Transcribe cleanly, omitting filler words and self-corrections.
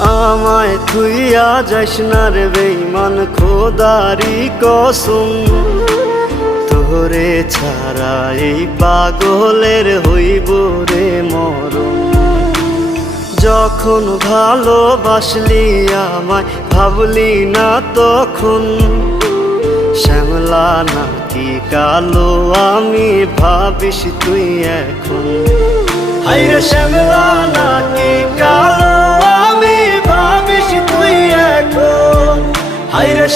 আমায় থুইয়া যাস না রে বেঈমান, খোদারি কসম। তোরে ছাড়া এই পাগলের হইব রে মরণ। যখন ভালোবাসলি আমায় ভাবলি না তখন, শ্যামলা নাকি কালো আমি ভাবিস তুই এখন। হায়রে শ্যামলা নাকি কালো আমি ভাবিস তুই এখন। হায়রে